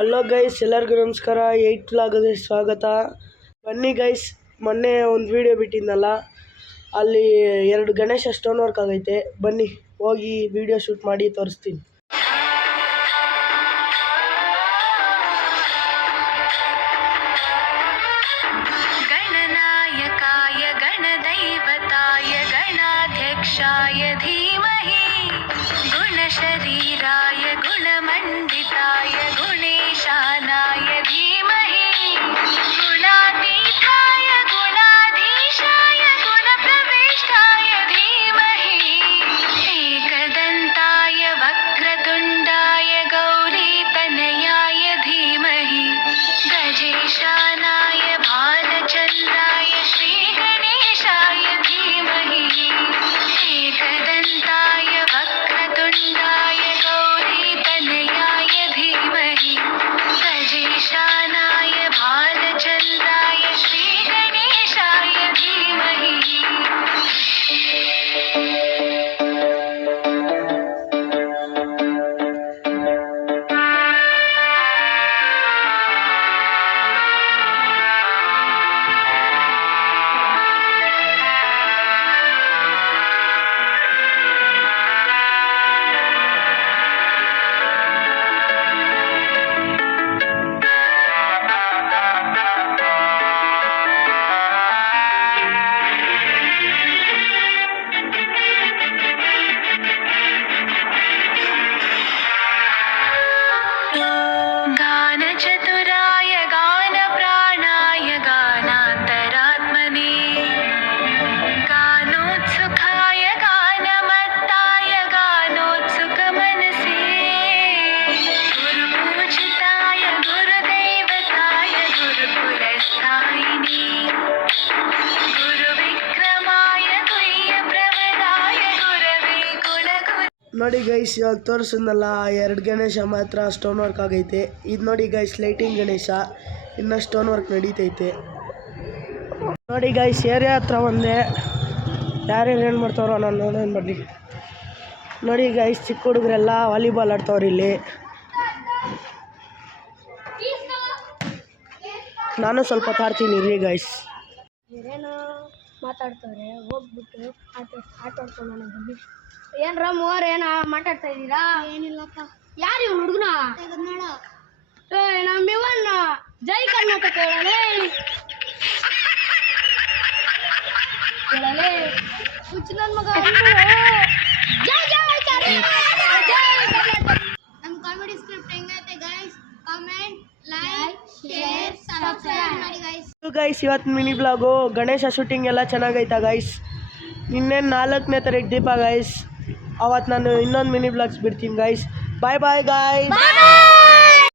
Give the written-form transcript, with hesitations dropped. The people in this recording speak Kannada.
ಹಲೋ ಗೈಸ್, ಎಲ್ಲರಿಗೂ ನಮಸ್ಕಾರ. 8th ವ್ಲಾಗ್ಗೆ ಸ್ವಾಗತ. ಬನ್ನಿ ಗೈಸ್, ಮೊನ್ನೆ ಒಂದು ವಿಡಿಯೋ ಬಿಟ್ಟಿದ್ನಲ್ಲ, ಅಲ್ಲಿ 2 ಗಣೇಶ ಸ್ಟೋನ್ ವರ್ಕ್ ಆಗೈತೆ. ಬನ್ನಿ ಹೋಗಿ ವಿಡಿಯೋ ಶೂಟ್ ಮಾಡಿ ತೋರಿಸ್ತೀನಿ. ಗಣನಾಯಕಾಯ ಗಣದೈವತಾಯ ಗಣಾಧ್ಯಕ್ಷಾಯ ಧೀಮಹಿ ಗುಣಶರೀರಾಯ ಗುಣಮಂಡಿತಾಯ ಗುಣೇಶಾನಾಯ ಧೀಮಹಿ ಗುಣಾತೀತಾಯ ಗುಣಾಧೀಶಾಯ ಗುಣಪ್ರವಿಷ್ಟಾಯ ಧೀಮಹಿ ಏಕದಂತಾಯ ವಕ್ರತುಂಡಾಯ ಗೌರೀತನಯಾಯ ಧೀಮಹಿ ಗಜೇಶಾನಾಯ ಭಾಲಚಂದ್ರಾಯ ಶ್ರೀಗಣೇಶಾಯ ಧೀಮಹಿ ಏಕದಂತಾಯ ವಕ್ರತುಂಡಾಯ ಗೌರೀತನಯಾಯ ಧೀಮಹಿ ಗಜೇಶಾನಾಯ ಭಾಲಚಂದ್ರಾಯ ಶ್ರೀಗಣೇಶಾಯ ಧೀಮಹಿ. गानचतुराय गानप्राणाय गानान्तरात्मने गानोत्सुकाय गानमत्ताय गानोत्सुकमनसे गुरुपूजिताय गुरुदैवताय गुरुकुलस्थायिने गुरुविक्रमाय गुह्यप्रवराय गुरवे गुणगुण. ನೋಡಿ ಗೈಸ್, ಇವಾಗ ತೋರಿಸಿದ್ನಲ್ಲ, 2 ಗಣೇಶ ಮಾತ್ರ ಸ್ಟೋನ್ ವರ್ಕ್ ಆಗೈತೆ. ಇದು ನೋಡಿ ಗೈಸ್, ಲೈಟಿಂಗ್ ಗಣೇಶ, ಇನ್ನು ಸ್ಟೋನ್ ವರ್ಕ್ ನಡೀತೈತೆ. ನೋಡಿ ಗೈಸ್, ಏರಿಯಾ ಹತ್ರ ಒಂದೇ, ಯಾರ್ಯಾರು ಏನು ಮಾಡ್ತಾರೋ ನಾನು ನೋಡೋಣ ಬನ್ನಿ. ನೋಡಿ ಗೈಸ್, ಚಿಕ್ಕ ಹುಡುಗರೆಲ್ಲ ವಾಲಿಬಾಲ್ ಆಡ್ತಾವ್ರಿ ಇಲ್ಲಿ. ನಾನು ಸ್ವಲ್ಪ ಆಡ್ತೀನಿ ಇರಿ ಗೈಸ್. ಏನೇನೋ ಮಾತಾಡ್ತವ್ರೆ, ಹೋಗ್ಬಿಟ್ಟು ಆಟ ಆಡ್ಕೊಂಡು ಬನ್ನಿ. ಏನ್ರ ಮೂವರು ಏನ ಮಾತಾಡ್ತಾ ಇದ್ದೀರಾ? ಏನಿಲ್ಲಪ್ಪ. ಯಾರು ಇವ್ನು ಹುಡುಗನ? ಏ, ನಮ್ಮ ಇವನ್ನ ಜೈ ಕರ್ನಾಟಕ ಹೇಳಲೇ ಹುಚ್ಚು ನನ್ನ ಮಗ. ಜೈ ಜೈ ನಮ್ಮ ಕಾಮಿಡಿ ಸ್ಕ್ರಿಪ್ಟ್ ಹೆಂಗೈತೆ guys? Comment, like, share, subscribe ಮಾಡಿ ಗೈಸ್. ಗೈಸ್, ಇವತ್ತು ಮಿನಿ ಬ್ಲಾಗು ಗಣೇಶ ಶೂಟಿಂಗ್ ಎಲ್ಲ ಚೆನ್ನಾಗೈತಾ ಗೈಸ್. ನಿನ್ನೆ 4ನೇ ತಾರೀಕು ದೀಪ ಗೈಸ್. ಅವತ್ತು ನಾನು ಇನ್ನೊಂದು ಮಿನಿ ಬ್ಲಾಗ್ಸ್ ಬಿಡ್ತೀನಿ ಗೈಸ್. ಬಾಯ್ ಬಾಯ್ ಗೈಸ್.